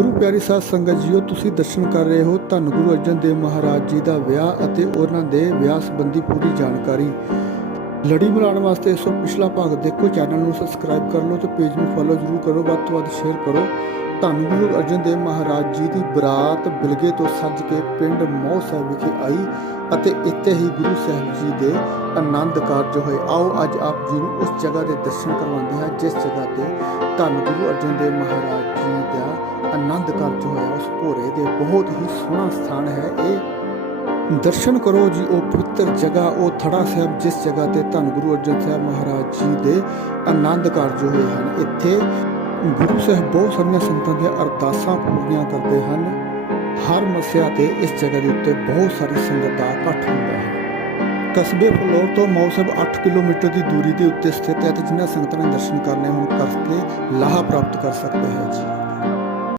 ਗੁਰੂ ਪਿਆਰੀ ਸਾਧ ਸੰਗਤ ਜੀਓ, ਤੁਸੀਂ ਦਰਸ਼ਨ ਕਰ ਰਹੇ ਹੋ ਧੰਨ ਗੁਰੂ ਅਰਜਨ ਦੇਵ ਮਹਾਰਾਜ ਜੀ ਦਾ ਵਿਆਹ ਅਤੇ ਉਹਨਾਂ ਦੇ ਵਿਆਹ ਸੰਬੰਧੀ ਪੂਰੀ ਜਾਣਕਾਰੀ। ਲੜੀ ਮਿਲਾਉਣ ਵਾਸਤੇ ਇਸ ਤੋਂ ਪਿਛਲਾ ਭਾਗ ਦੇਖੋ, ਚੈਨਲ ਨੂੰ ਸਬਸਕ੍ਰਾਈਬ ਕਰ ਲਓ ਤੇ ਪੇਜ ਨੂੰ ਫੋਲੋ ਜ਼ਰੂਰ ਕਰੋ, ਵੱਧ ਤੋਂ ਵੱਧ ਸ਼ੇਅਰ ਕਰੋ। ਧੰਨ ਗੁਰੂ ਅਰਜਨ ਦੇਵ ਮਹਾਰਾਜ ਜੀ ਦੀ ਬਰਾਤ ਬਿਲਗੇ ਤੋਂ ਸੱਜ ਕੇ ਪਿੰਡ ਮੋਹ ਸਾਹਿਬ ਵਿਖੇ ਆਈ ਅਤੇ ਇੱਥੇ ਹੀ ਗੁਰੂ ਸਾਹਿਬ ਜੀ ਦੇ ਆਨੰਦ ਕਾਰਜ ਹੋਏ। ਆਓ, ਅੱਜ ਆਪ ਜੀ ਨੂੰ ਉਸ ਜਗ੍ਹਾ ਦੇ ਦਰਸ਼ਨ ਕਰਵਾਉਂਦੇ ਹਾਂ, ਜਿਸ ਜਗ੍ਹਾ ਤੇ ਧੰਨ ਗੁਰੂ ਅਰਜਨ ਦੇਵ ਮਹਾਰਾਜ ਜੀ ਦਾ ਆਨੰਦ ਕਾਰਜ ਹੋਇਆ, ਉਸ ਭੋਰੇ ਦੇ ਬਹੁਤ ਹੀ ਸੋਹਣਾ ਸਥਾਨ ਹੈ ਇਹ। ਦਰਸ਼ਨ ਕਰੋ ਜੀ, ਉਹ ਪਵਿੱਤਰ ਜਗ੍ਹਾ ਉਹ ਥੜਾ ਸਾਹਿਬ ਜਿਸ ਜਗ੍ਹਾ ਤੇ ਧੰਨ ਗੁਰੂ ਅਰਜਨ ਸਾਹਿਬ ਮਹਾਰਾਜ ਜੀ ਦੇ ਆਨੰਦ ਕਾਰਜ ਹੋਏ ਹਨ, ਇੱਥੇ ਗੁਰੂ ਸਾਹਿਬ ਬਹੁਤ ਸਾਰੀਆਂ ਸੰਤਾਂ ਦੀਆਂ ਅਰਦਾਸਾਂ ਪੂਰੀਆਂ ਕਰਦੇ ਹਨ। ਹਰ ਮਸਿਆ ਤੇ ਇਸ ਜਗ੍ਹਾ ਦੇ ਉੱਤੇ ਬਹੁਤ ਸਾਰੀ ਸੰਗਤ ਦਾ ਇਕੱਠ ਹੁੰਦਾ ਹੈ। ਕਸਬੇ ਫਲੋਰ ਤੋਂ ਮੌਸਮ 8 ਕਿਲੋਮੀਟਰ ਦੀ ਦੂਰੀ ਦੇ ਉੱਤੇ ਸਥਿਤ ਹੈ, ਤੇ ਜਿਨ੍ਹਾਂ ਸੰਗਤਾਂ ਨੇ ਦਰਸ਼ਨ ਕਰਨੇ ਹੋਣ, ਕਰਕੇ ਲਾਹਾ ਪ੍ਰਾਪਤ ਕਰ ਸਕਦੇ ਹੈ ਜੀ।